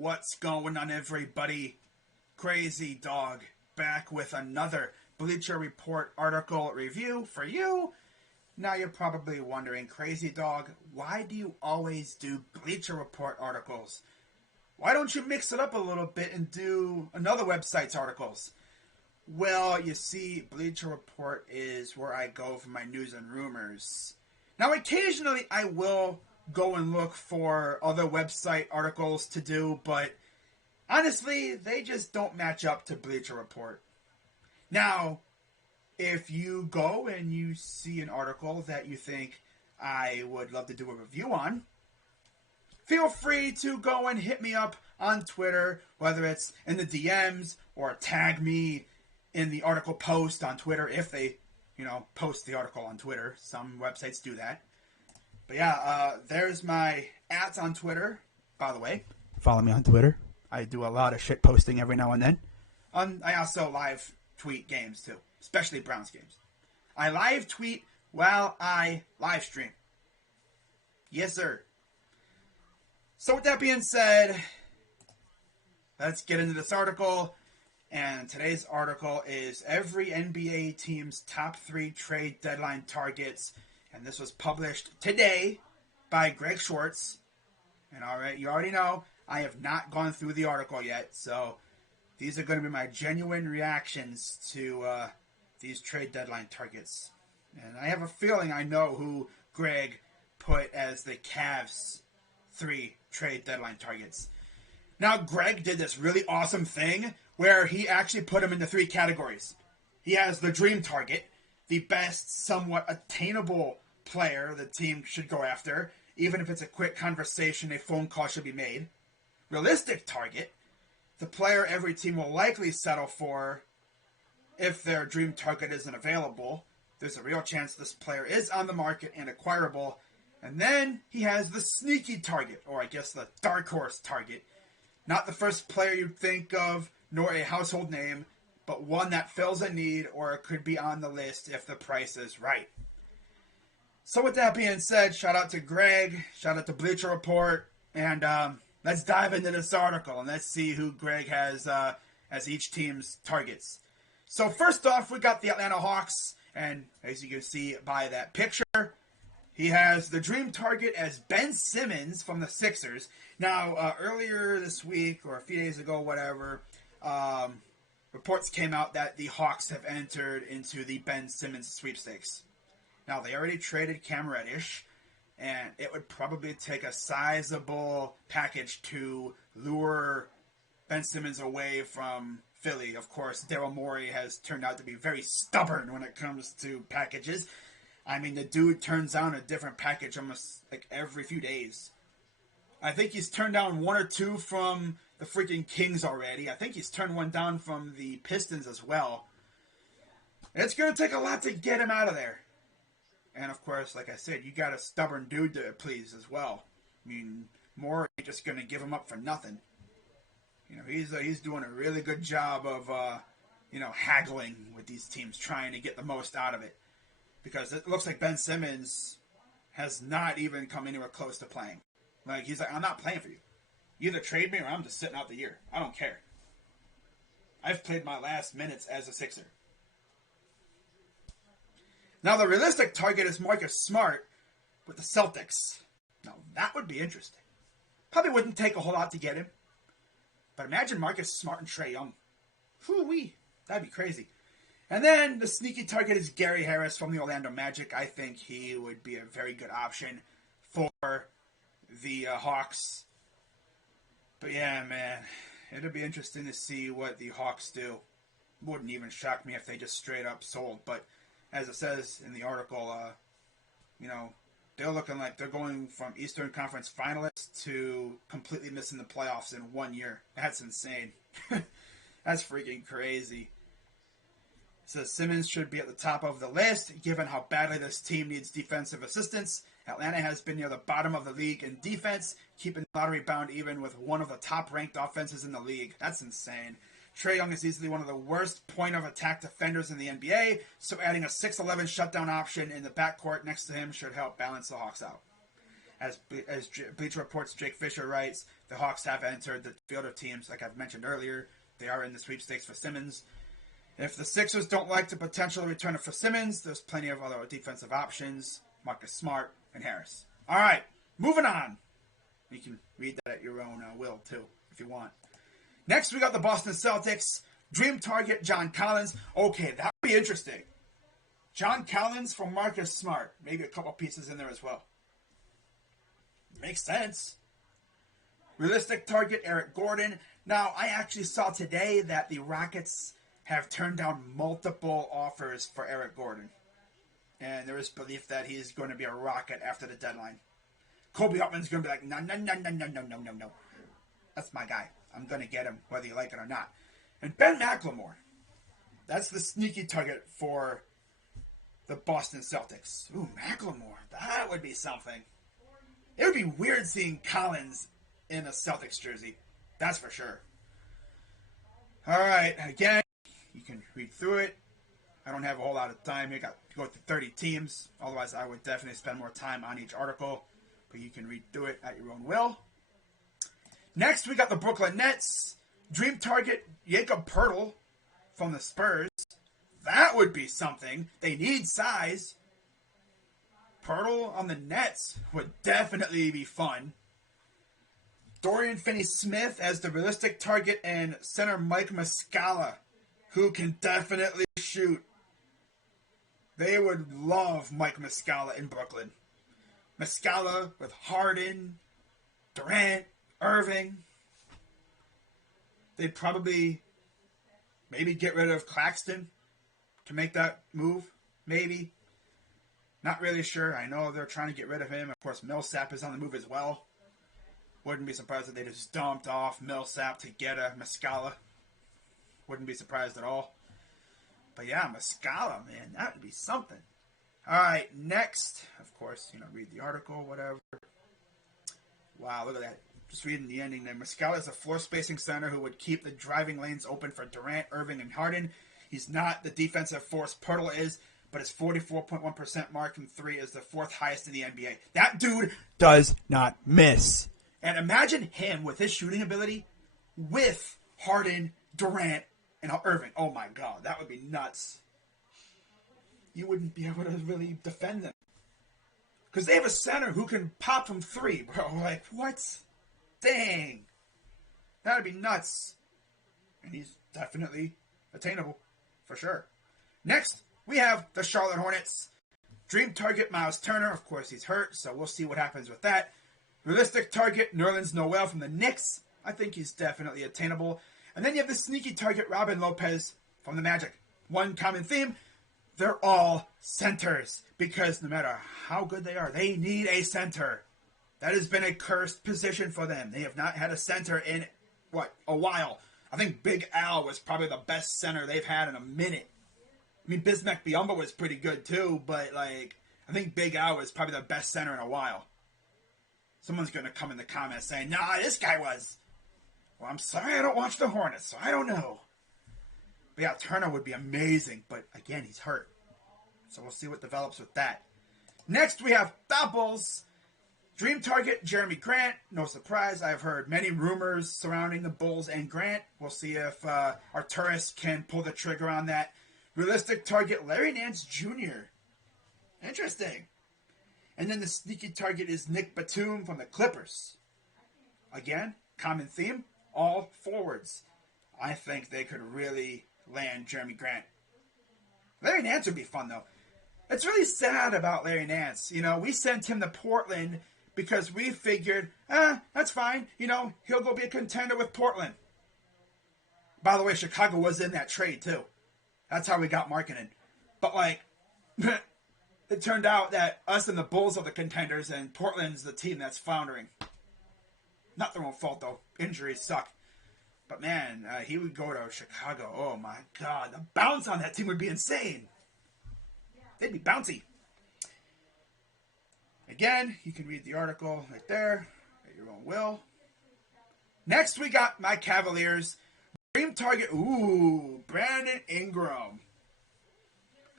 What's going on, everybody? Crazy Dog back with another Bleacher Report article review for you. Now you're probably wondering, Crazy Dog, why do you always do Bleacher Report articles? Why don't you mix it up a little bit and do another website's articles? Well, you see, Bleacher Report is where I go for my news and rumors. Now, occasionally I will go and look for other website articles to do, but honestly, they just don't match up to Bleacher Report. Now, if you go and you see an article that you think I would love to do a review on, feel free to go and hit me up on Twitter, whether it's in the DMs or tag me in the article post on Twitter if they, post the article on Twitter. Some websites do that. But yeah, there's my @ on Twitter, by the way. Follow me on Twitter. I do a lot of shit posting every now and then. I also live tweet games too, especially Browns games. I live tweet while I live stream. Yes, sir. So with that being said, let's get into this article. And today's article is every NBA team's top 3 trade deadline targets. And this was published today by Greg Schwartz. And you already know, I have not gone through the article yet. So these are going to be my genuine reactions to these trade deadline targets. And I have a feeling I know who Greg put as the Cavs' 3 trade deadline targets. Now, Greg did this really awesome thing where he actually put them into 3 categories. He has the dream target, the best, somewhat attainable player the team should go after, even if it's a quick conversation, a phone call should be made. Realistic target, the player every team will likely settle for if their dream target isn't available. There's a real chance this player is on the market and acquirable. And then he has the sneaky target, or I guess the dark horse target. Not the first player you'd think of, nor a household name, but one that fills a need or could be on the list if the price is right. So with that being said, shout out to Greg, shout out to Bleacher Report, and let's dive into this article and let's see who Greg has as each team's targets. So first off, we got the Atlanta Hawks, and as you can see by that picture, he has the dream target as Ben Simmons from the Sixers. Now, earlier this week, or a few days ago, whatever, reports came out that the Hawks have entered into the Ben Simmons sweepstakes. Now, they already traded Cam Reddish, and it would probably take a sizable package to lure Ben Simmons away from Philly. Of course, Daryl Morey has turned out to be very stubborn when it comes to packages. I mean, the dude turns down a different package almost like every few days. I think he's turned down 1 or 2 from the freaking Kings already. I think he's turned 1 down from the Pistons as well. It's going to take a lot to get him out of there. And of course, like I said, you got a stubborn dude to please as well. I mean, Morey ain't just going to give him up for nothing. He's doing a really good job of, haggling with these teams, trying to get the most out of it. Because it looks like Ben Simmons has not even come anywhere close to playing. Like, he's like, I'm not playing for you. You either trade me or I'm just sitting out the year. I don't care. I've played my last minutes as a Sixer. Now, the realistic target is Marcus Smart with the Celtics. Now, that would be interesting. Probably wouldn't take a whole lot to get him. But imagine Marcus Smart and Trae Young. Whoo-wee. That'd be crazy. And then the sneaky target is Gary Harris from the Orlando Magic. I think he would be a very good option for the Hawks. But yeah, man, it'll be interesting to see what the Hawks do. Wouldn't even shock me if they just straight up sold. But as it says in the article, they're looking like they're going from Eastern Conference finalists to completely missing the playoffs in 1 year. That's insane. That's freaking crazy. So Simmons should be at the top of the list, given how badly this team needs defensive assistance. Atlanta has been near the bottom of the league in defense, keeping the lottery bound even with one of the top-ranked offenses in the league. That's insane. Trae Young is easily one of the worst point-of-attack defenders in the NBA, so adding a 6'11 shutdown option in the backcourt next to him should help balance the Hawks out. As Bleacher Report's Jake Fisher writes, The Hawks have entered the field of teams, like I've mentioned earlier. They are in the sweepstakes for Simmons. If the Sixers don't like the potential return for Simmons, there's plenty of other defensive options. Marcus Smart and Harris. All right, moving on. You can read that at your own will, too, if you want. Next, we got the Boston Celtics. Dream target, John Collins. Okay, that would be interesting. John Collins for Marcus Smart. Maybe a couple pieces in there as well. Makes sense. Realistic target, Eric Gordon. Now, I actually saw today that the Rockets have turned down multiple offers for Eric Gordon. And there is belief that he's going to be a Rocket after the deadline. Kobe Hutman's going to be like, no. That's my guy. I'm going to get him whether you like it or not. And Ben McLemore. That's the sneaky target for the Boston Celtics. Ooh, McLemore. That would be something. It would be weird seeing Collins in a Celtics jersey. That's for sure. All right. Again, you can read through it. I don't have a whole lot of time. You got to go through 30 teams. Otherwise, I would definitely spend more time on each article. But you can read through it at your own will. Next, we got the Brooklyn Nets. Dream target, Jakob Poeltl from the Spurs. That would be something. They need size. Poeltl on the Nets would definitely be fun. Dorian Finney-Smith as the realistic target, and center Mike Muscala, who can definitely shoot. They would love Mike Muscala in Brooklyn. Muscala with Harden, Durant, Irving. They'd probably maybe get rid of Claxton to make that move. Maybe. Not really sure. I know they're trying to get rid of him. Of course, Millsap is on the move as well. Wouldn't be surprised if they just dumped off Millsap to get a Muscala. Wouldn't be surprised at all. But yeah, Muscala, man, that would be something. All right, next, of course, read the article, whatever. Wow, look at that. Just reading the ending there. Muscala is a floor spacing center who would keep the driving lanes open for Durant, Irving, and Harden. He's not the defensive force Poeltl is, but his 44.1% mark from three is the fourth highest in the NBA. That dude does not miss. And imagine him with his shooting ability with Harden, Durant, and Irving. Oh my God, that would be nuts. You wouldn't be able to really defend them. Because they have a center who can pop from three, bro. Like, what? Dang. That would be nuts. And he's definitely attainable, for sure. Next, we have the Charlotte Hornets. Dream target, Miles Turner. Of course, he's hurt, so we'll see what happens with that. Realistic target, Nerlens Noel from the Knicks. I think he's definitely attainable. And then you have the sneaky target, Robin Lopez from the Magic. One common theme, they're all centers. Because no matter how good they are, they need a center. That has been a cursed position for them. They have not had a center in, a while. I think Big Al was probably the best center they've had in a minute. I mean, Bismack Biyombo was pretty good too, but, I think Big Al was probably the best center in a while. Someone's going to come in the comments saying, nah, this guy was. Well, I'm sorry I don't watch the Hornets, so I don't know. But yeah, Turner would be amazing, but again, he's hurt. So we'll see what develops with that. Next, we have doubles. Dream target, Jeremy Grant. No surprise, I've heard many rumors surrounding the Bulls and Grant. We'll see if Arturis can pull the trigger on that. Realistic target, Larry Nance Jr. Interesting. And then the sneaky target is Nick Batum from the Clippers. Again, common theme, all forwards. I think they could really land Jeremy Grant. Larry Nance would be fun, though. It's really sad about Larry Nance. We sent him to Portland because we figured, that's fine. He'll go be a contender with Portland. By the way, Chicago was in that trade, too. That's how we got Markkanen. But, it turned out that us and the Bulls are the contenders, and Portland's the team that's floundering. Not their own fault, though. Injuries suck. But, man, he would go to Chicago. Oh, my God. The bounce on that team would be insane. They'd be bouncy. Again, you can read the article right there at your own will. Next, we got my Cavaliers. Dream target, Brandon Ingram.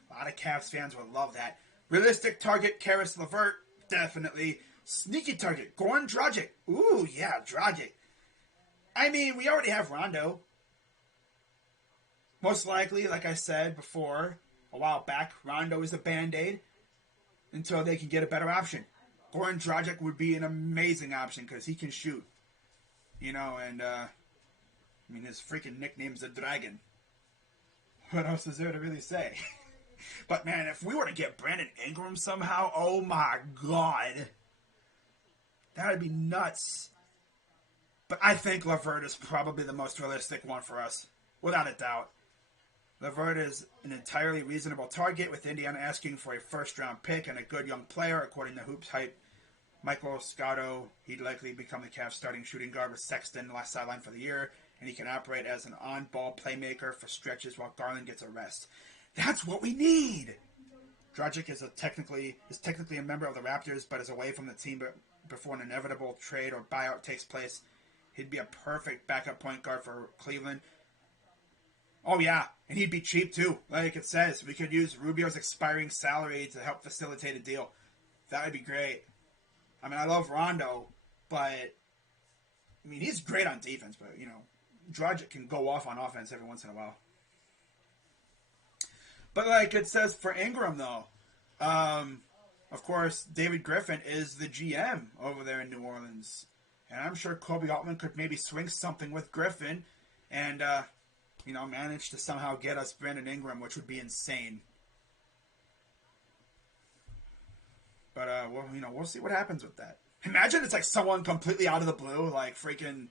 A lot of Cavs fans would love that. Realistic target, Karis LeVert, definitely. Sneaky target, Goran Dragic. Dragic. I mean, we already have Rondo. Most likely, like I said before, a while back, Rondo is a Band-Aid until they can get a better option. Goran Dragic would be an amazing option because he can shoot. You know, and, I mean, his freaking nickname's the Dragon. What else is there to really say? But, man, if we were to get Brandon Ingram somehow, oh, my God. That would be nuts. But I think LeVert is probably the most realistic one for us, without a doubt. LeVert is an entirely reasonable target, with Indiana asking for a first-round pick and a good young player, according to Hoops Hype. Michael Scotto, he'd likely become the Cavs' starting shooting guard with Sexton last sideline for the year, and he can operate as an on-ball playmaker for stretches while Garland gets a rest. That's what we need! Dragic is technically a member of the Raptors, but is away from the team before an inevitable trade or buyout takes place. He'd be a perfect backup point guard for Cleveland. Oh, yeah, and he'd be cheap, too. Like it says, we could use Rubio's expiring salary to help facilitate a deal. That would be great. I mean, I love Rondo, but, I mean, he's great on defense, but, you know, Dragic can go off on offense every once in a while. But, like it says for Ingram, though, of course, David Griffin is the GM over there in New Orleans. And I'm sure Kobe Altman could maybe swing something with Griffin and, you know, manage to somehow get us Brandon Ingram, which would be insane. But, well, you know, we'll see what happens with that. Imagine it's like someone completely out of the blue, like freaking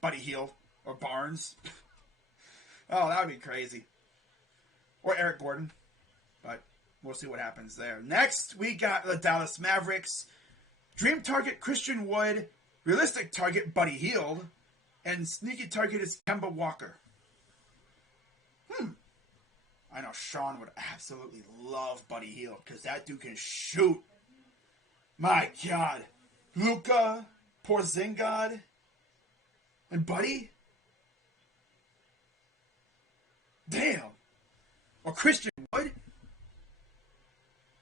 Buddy Hield or Barnes. Oh, that would be crazy. Or Eric Gordon. But we'll see what happens there. Next, we got the Dallas Mavericks. Dream target, Christian Wood. Realistic target, Buddy Hield. And sneaky target is Kemba Walker. I know Sean would absolutely love Buddy Hield because that dude can shoot. My God. Luka, Porzingis, and Buddy? Damn. Or Christian Wood?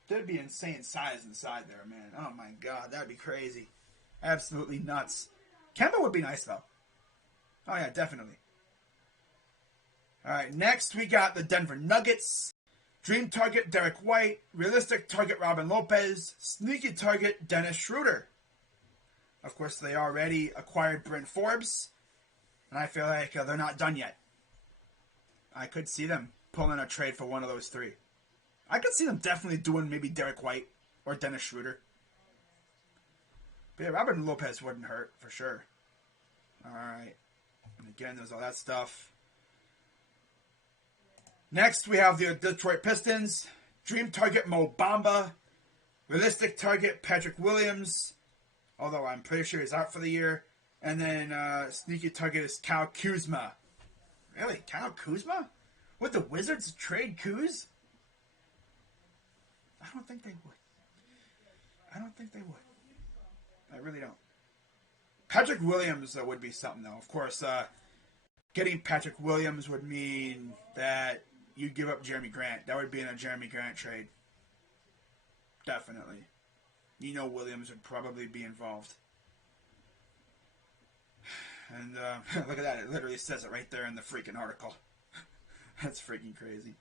There'd be insane size inside there, man. Oh my God, that'd be crazy. Absolutely nuts. Kemba would be nice, though. Oh, yeah, definitely. All right, next we got the Denver Nuggets. Dream target, Derek White. Realistic target, Robin Lopez. Sneaky target, Dennis Schroeder. Of course, they already acquired Bryn Forbes, and I feel like they're not done yet. I could see them pulling a trade for one of those three. I could see them definitely doing maybe Derek White or Dennis Schroeder. But yeah, Robin Lopez wouldn't hurt, for sure. All right. And again, there's all that stuff. Next, we have the Detroit Pistons. Dream target, Mo Bamba. Realistic target, Patrick Williams. Although I'm pretty sure he's out for the year. And then sneaky target is Kyle Kuzma. Really? Kyle Kuzma? Would the Wizards trade Kuz? I don't think they would. I really don't. Patrick Williams would be something, though. Of course, getting Patrick Williams would mean that you'd give up Jeremy Grant. That would be in a Jeremy Grant trade. Definitely. You know Williams would probably be involved. And look at that. It literally says it right there in the freaking article. That's freaking crazy.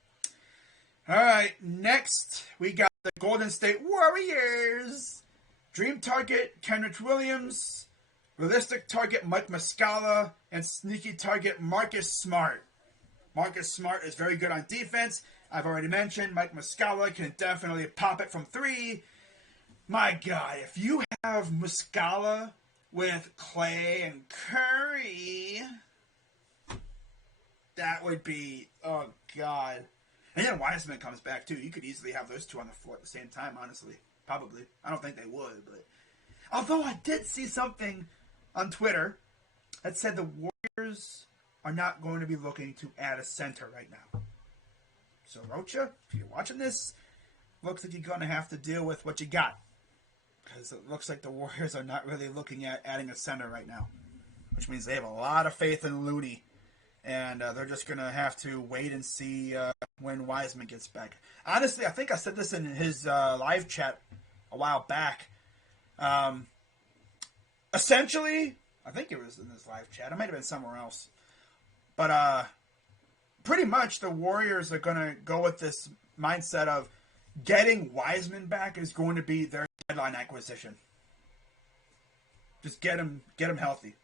All right. Next, we got the Golden State Warriors. Dream target, Kenrich Williams. Realistic target, Mike Muscala. And sneaky target, Marcus Smart. Marcus Smart is very good on defense. I've already mentioned Mike Muscala can definitely pop it from three. My God, if you have Muscala with Clay and Curry, that would be, oh God. And then Wiseman comes back too. You could easily have those two on the floor at the same time, honestly. Probably. I don't think they would, but. Although I did see something on Twitter that said the Warriors are not going to be looking to add a center right now. So, Rocha, if you're watching this, looks like you're going to have to deal with what you got. Because it looks like the Warriors are not really looking at adding a center right now. Which means they have a lot of faith in Looney. And they're just going to have to wait and see when Wiseman gets back. Honestly, I think I said this in his live chat a while back. Essentially, I think it was in this live chat. It might have been somewhere else. But pretty much the Warriors are going to go with this mindset of getting Wiseman back is going to be their deadline acquisition. Just get him healthy.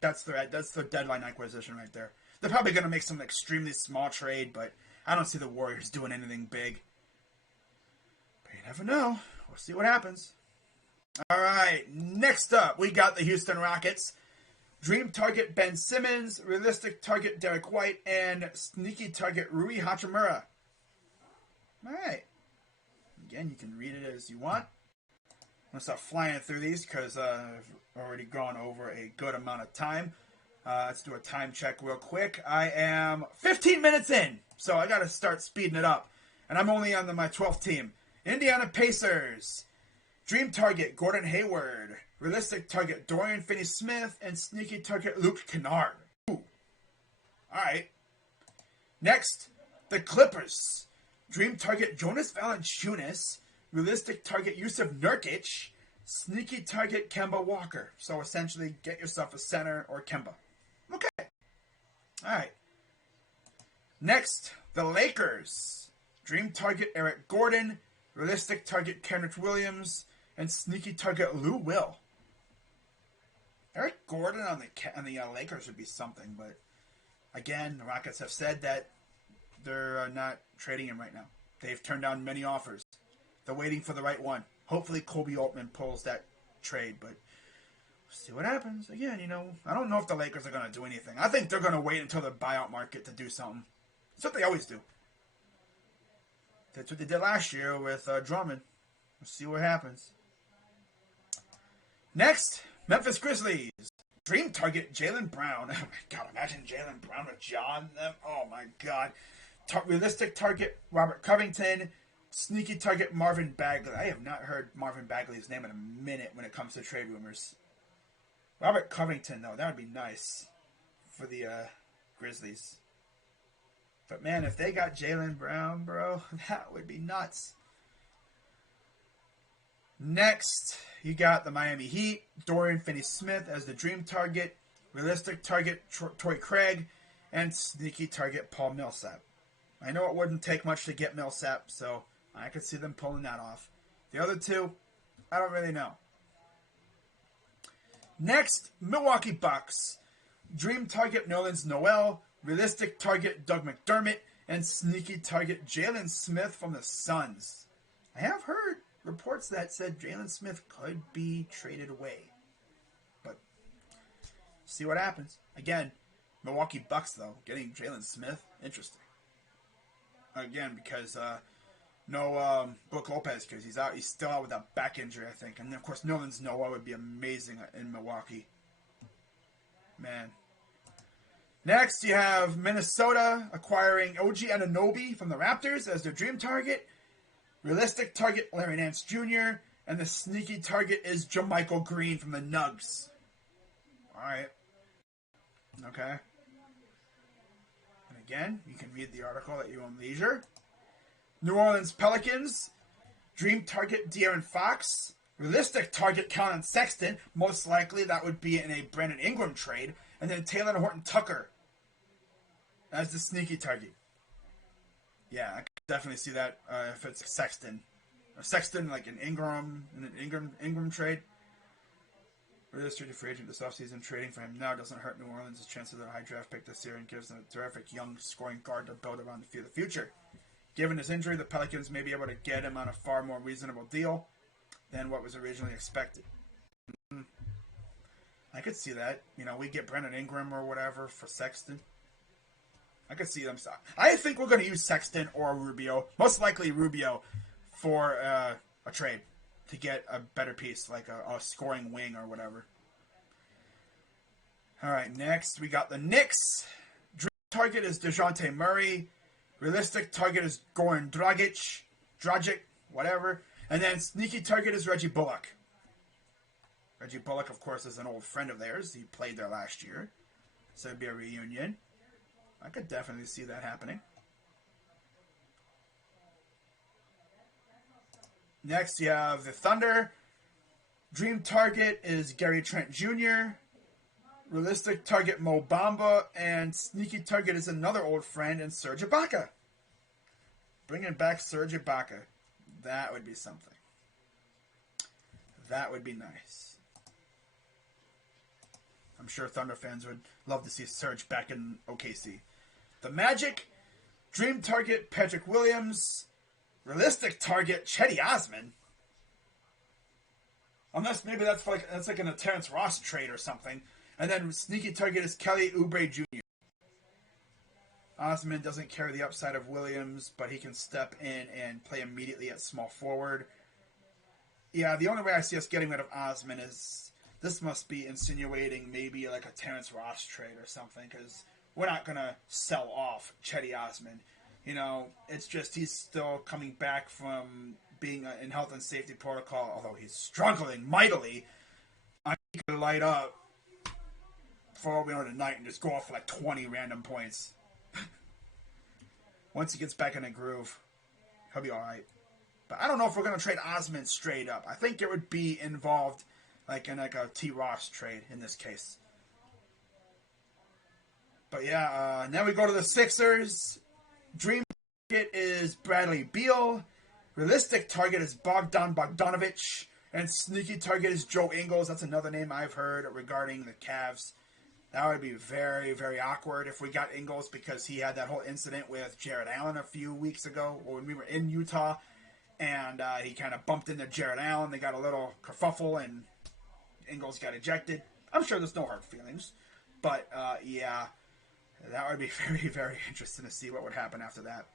That's the deadline acquisition right there. They're probably going to make some extremely small trade, but I don't see the Warriors doing anything big. But you never know. We'll see what happens. All right, next up, we got the Houston Rockets. Dream target Ben Simmons, realistic target Derek White, and sneaky target Rui Hachimura. All right. Again, you can read it as you want. I'm going to start flying through these because I've already gone over a good amount of time. Let's do a time check real quick. I am 15 minutes in, so I got to start speeding it up. And I'm only on my 12th team. Indiana Pacers. Dream target Gordon Hayward. Realistic target Dorian Finney-Smith. And sneaky target Luke Kennard. Ooh. Alright. Next, the Clippers. Dream target Jonas Valanciunas. Realistic target Yusuf Nurkic. Sneaky target Kemba Walker. So essentially, get yourself a center or Kemba. Okay. Alright. Next, the Lakers. Dream target Eric Gordon. Realistic target Kenrich Williams. And sneaky target Lou Will. Eric Gordon on the Lakers would be something, but again, the Rockets have said that they're not trading him right now. They've turned down many offers. They're waiting for the right one. Hopefully Kobe Altman pulls that trade, but we'll see what happens. Again, I don't know if the Lakers are going to do anything. I think they're going to wait until the buyout market to do something. That's what they always do. That's what they did last year with Drummond. We'll see what happens. Next, Memphis Grizzlies. Dream target Jaylen Brown. Oh my God, imagine Jaylen Brown with John. Oh my God. Realistic target Robert Covington. Sneaky target Marvin Bagley. I have not heard Marvin Bagley's name in a minute when it comes to trade rumors. Robert Covington, though, that would be nice for the Grizzlies. But man, if they got Jaylen Brown, bro, that would be nuts. Next, you got the Miami Heat. Dorian Finney-Smith as the dream target. Realistic target Torrey Craig. And sneaky target Paul Millsap. I know it wouldn't take much to get Millsap, so I could see them pulling that off. The other two, I don't really know. Next, Milwaukee Bucks. Dream target Nerlens Noel. Realistic target Doug McDermott. And sneaky target Jalen Smith from the Suns. I have heard reports that said Jalen Smith could be traded away. But see what happens. Again, Milwaukee Bucks, though, getting Jalen Smith, interesting. Again, because no Brook Lopez, because he's still out with that back injury, I think. And, of course, Nerlens Noel would be amazing in Milwaukee. Man. Next, you have Minnesota acquiring OG Anunoby from the Raptors as their dream target. Realistic target, Larry Nance Jr. And the sneaky target is JaMychal Green from the Nugs. Alright. Okay. And again, you can read the article at your own leisure. New Orleans Pelicans. Dream target, De'Aaron Fox. Realistic target, Colin Sexton. Most likely that would be in a Brandon Ingram trade. And then Taylor Horton Tucker as the sneaky target. Yeah, I could definitely see that if it's Sexton. Or Sexton like an Ingram trade. Realistic free agent this offseason. Trading for him now doesn't hurt New Orleans' chances of a high draft pick this year and gives them a terrific young scoring guard to build around the future. Given his injury, the Pelicans may be able to get him on a far more reasonable deal than what was originally expected. I could see that. We get Brandon Ingram or whatever for Sexton. I could see them. I think we're going to use Sexton or Rubio. Most likely Rubio for a trade to get a better piece, like a scoring wing or whatever. All right, next we got the Knicks. Dream target is DeJounte Murray. Realistic target is Goran Dragic, whatever. And then sneaky target is Reggie Bullock. Reggie Bullock, of course, is an old friend of theirs. He played there last year. So it'd be a reunion. I could definitely see that happening. Next, you have the Thunder. Dream target is Gary Trent Jr. Realistic target Mo Bamba. And sneaky target is another old friend in Serge Ibaka. Bringing back Serge Ibaka. That would be something. That would be nice. I'm sure Thunder fans would love to see Serge back in OKC. The Magic, dream target Patrick Williams, realistic target Cedi Osman. Unless maybe that's like in a Terrence Ross trade or something. And then sneaky target is Kelly Oubre Jr. Osman doesn't carry the upside of Williams, but he can step in and play immediately at small forward. Yeah, the only way I see us getting rid of Osman is this must be insinuating maybe like a Terrence Ross trade or something, because we're not going to sell off Cedi Osman. You know, it's just he's still coming back from being in health and safety protocol, although he's struggling mightily. I think he could light up for all we know tonight and just go off for like 20 random points. Once he gets back in a groove, he'll be alright. But I don't know if we're going to trade Osman straight up. I think it would be involved like in like a T. Ross trade in this case. But yeah, now we go to the Sixers. Dream target is Bradley Beal. Realistic target is Bogdan Bogdanovic. And sneaky target is Joe Ingles. That's another name I've heard regarding the Cavs. That would be very, very awkward if we got Ingles, because he had that whole incident with Jared Allen a few weeks ago when we were in Utah. And he kind of bumped into Jared Allen. They got a little kerfuffle and Ingles got ejected. I'm sure there's no hard feelings. But yeah, that would be very, very interesting to see what would happen after that.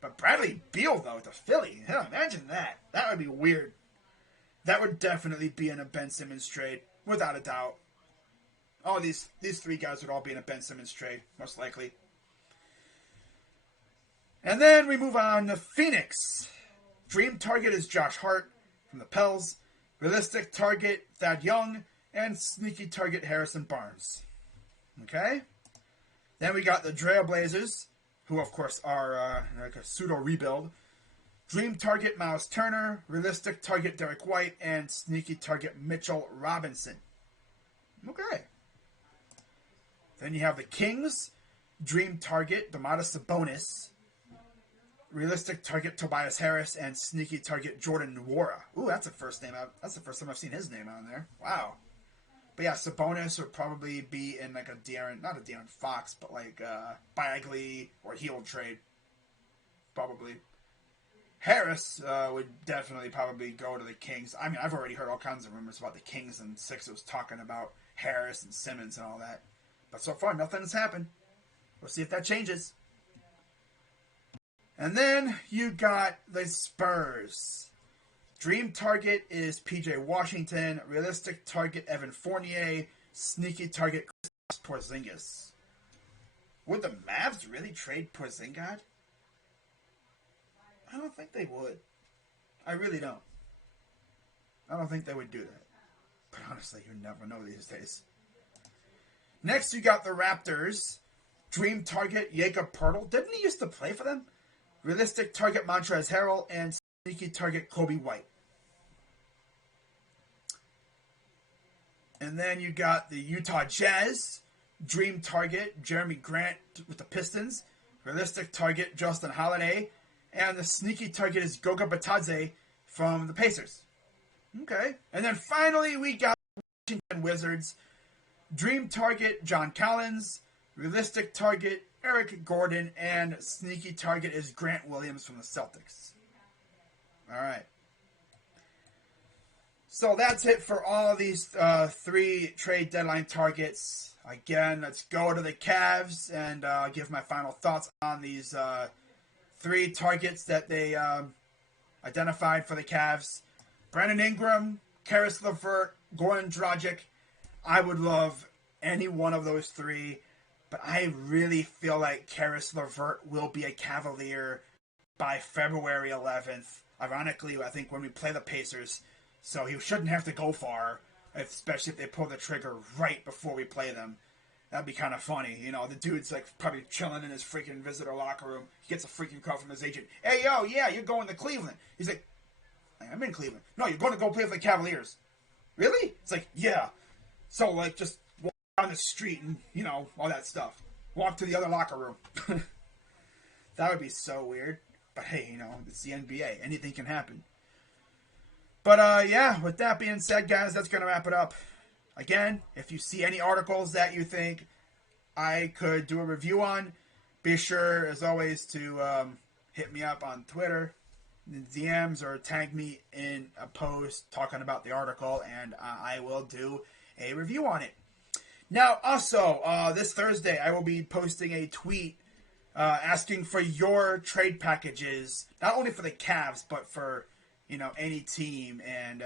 But Bradley Beal, though, to Philly. Hell, imagine that. That would be weird. That would definitely be in a Ben Simmons trade, without a doubt. Oh, these three guys would all be in a Ben Simmons trade, most likely. And then we move on to Phoenix. Dream target is Josh Hart from the Pels. Realistic target, Thad Young. And sneaky target, Harrison Barnes. Okay? Then we got the Trailblazers, who of course are like a pseudo-rebuild. Dream target, Miles Turner. Realistic target, Derek White. And sneaky target, Mitchell Robinson. Okay. Then you have the Kings. Dream target, Domantas Sabonis. Realistic target, Tobias Harris. And sneaky target, Jordan Nwora. Ooh, that's the first time I've seen his name on there. Wow. But yeah, Sabonis would probably be in like not a De'Aaron Fox, but like Bagley or Heel trade. Probably. Harris would definitely probably go to the Kings. I mean, I've already heard all kinds of rumors about the Kings and Sixers talking about Harris and Simmons and all that. But so far, nothing has happened. We'll see if that changes. And then you got the Spurs. Dream target is PJ Washington. Realistic target, Evan Fournier. Sneaky target, Kristaps Porzingis. Would the Mavs really trade Porzingis? I don't think they would. I really don't. I don't think they would do that. But honestly, you never know these days. Next, you got the Raptors. Dream target, Jakob Poeltl. Didn't he used to play for them? Realistic target, Montrezl Harrell. And sneaky target, Kobe White. And then you got the Utah Jazz. Dream target, Jeremy Grant with the Pistons. Realistic target, Justin Holiday. And the sneaky target is Goga Bitadze from the Pacers. Okay. And then finally, we got Washington Wizards. Dream target, John Collins. Realistic target, Eric Gordon. And sneaky target is Grant Williams from the Celtics. All right. So that's it for all of these three trade deadline targets. Again, let's go to the Cavs and give my final thoughts on these three targets that they identified for the Cavs. Brandon Ingram, Karis LeVert, Goran Dragic. I would love any one of those three, but I really feel like Karis LeVert will be a Cavalier by February 11th. Ironically, I think when we play the Pacers, so he shouldn't have to go far, especially if they pull the trigger right before we play them. That'd be kind of funny. You know, the dude's like probably chilling in his freaking visitor locker room. He gets a freaking call from his agent. Hey, yo, yeah, you're going to Cleveland. He's like, I'm in Cleveland. No, you're going to go play for the Cavaliers. Really? It's like, yeah. So, like, just walk down the street and, all that stuff. Walk to the other locker room. That would be so weird. But hey, it's the NBA. Anything can happen. But, yeah, with that being said, guys, that's going to wrap it up. Again, if you see any articles that you think I could do a review on, be sure, as always, to hit me up on Twitter, DMs, or tag me in a post talking about the article, and I will do a review on it. Now, also, this Thursday, I will be posting a tweet asking for your trade packages, not only for the Cavs, but for, any team, and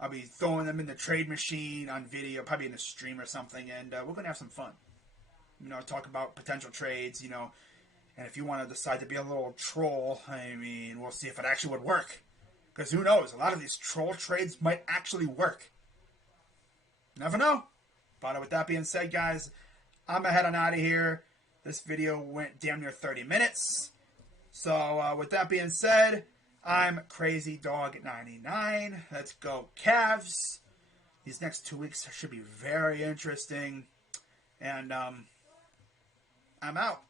I'll be throwing them in the trade machine on video, probably in a stream or something, and we're going to have some fun. Talk about potential trades, and if you want to decide to be a little troll, I mean, we'll see if it actually would work. Because who knows, a lot of these troll trades might actually work. Never know. But with that being said, guys, I'm head on out of here. This video went damn near 30 minutes. So with that being said, I'm Crazy Dog 99. Let's go Cavs. These next 2 weeks should be very interesting. And I'm out.